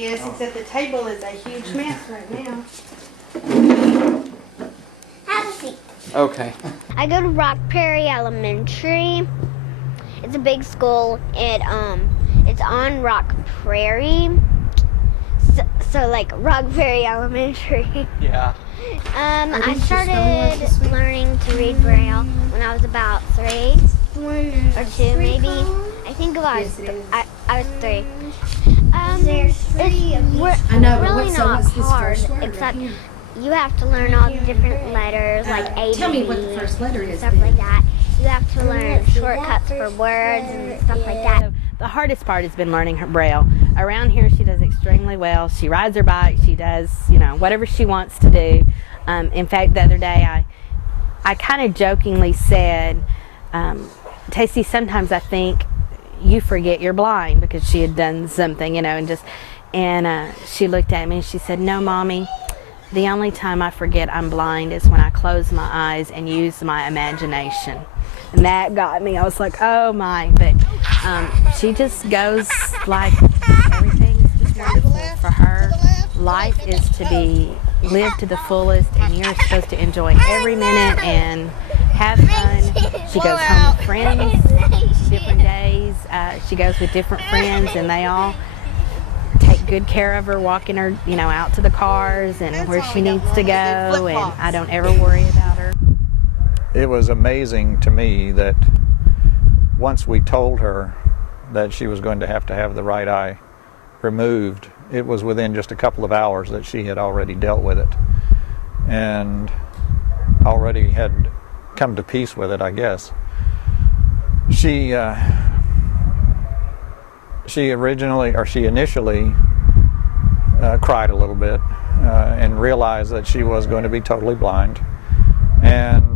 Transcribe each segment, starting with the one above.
this, except the table is a huge mess right now. Have a seat. Okay. I go to Rock Prairie Elementary. It's a big school. It's on Rock Prairie. So like Rock Prairie Elementary. Yeah. I started learning to read Braille when I was about 3 or 2 maybe. I think I was 3. There's 3 of these. I know, really not hard, except you have to learn all the different letters, like A, Tell me B, what the first letter is. stuff like that. You have to learn shortcuts for words and stuff like that. The hardest part has been learning her Braille. Around here she does extremely well. She rides her bike, she does, whatever she wants to do. In fact, the other day I kind of jokingly said, Tacey, sometimes I think you forget you're blind, because she had done something, and she looked at me and she said, no, Mommy, the only time I forget I'm blind is when I close my eyes and use my imagination. And that got me. I was like, oh my. But she just goes like everything's just wonderful for her. Life is to be lived to the fullest, and you're supposed to enjoy every minute and have fun. She goes home with friends different days. She goes with different friends, and they all take good care of her, walking her, out to the cars and where she needs to go, and I don't ever worry about her. It was amazing to me that once we told her that she was going to have the right eye removed, it was within just a couple of hours that she had already dealt with it and already had come to peace with it, I guess. She initially cried a little bit and realized that she was going to be totally blind, and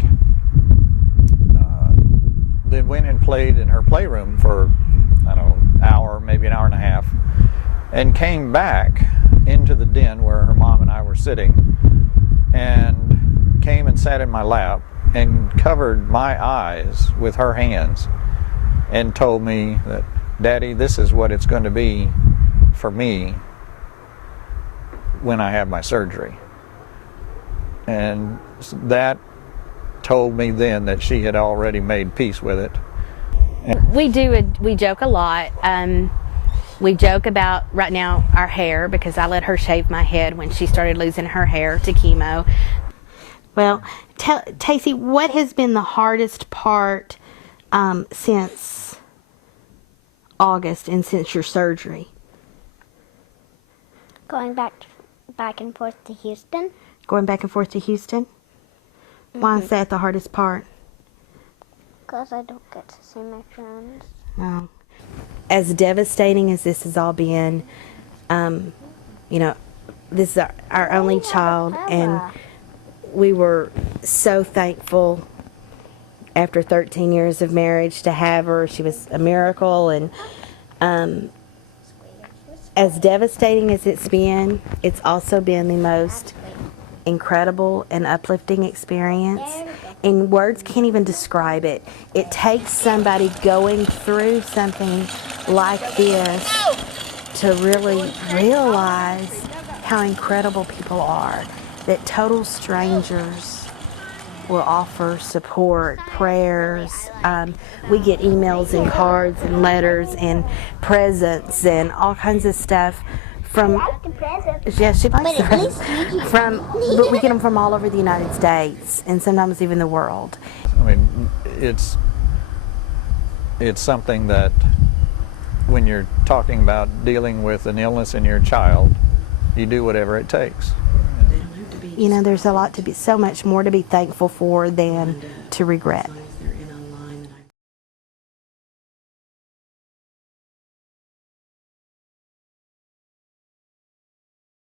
then went and played in her playroom for, I don't know, an hour, maybe an hour and a half, and came back into the den where her mom and I were sitting, and came and sat in my lap and covered my eyes with her hands and told me that, Daddy, this is what it's going to be for me when I have my surgery. And that told me then that she had already made peace with it. We joke a lot. We joke about right now our hair, because I let her shave my head when she started losing her hair to chemo. Well, Tacey, what has been the hardest part since August and since your surgery? Going back and forth to Houston. Going back and forth to Houston? Why is that the hardest part? Because I don't get to see my friends. No. As devastating as this has all been, this is our only child, and we were so thankful after 13 years of marriage to have her. She was a miracle, and as devastating as it's also been the most incredible and uplifting experience, and words can't even describe it. It takes somebody going through something like this to really realize how incredible people are, that total strangers will offer support, prayers. We get emails and cards and letters and presents and all kinds of stuff from, yes, she likes the presents. But we get them from all over the United States and sometimes even the world. I mean, it's something that when you're talking about dealing with an illness in your child, you do whatever it takes. There's so much more to be thankful for than to regret.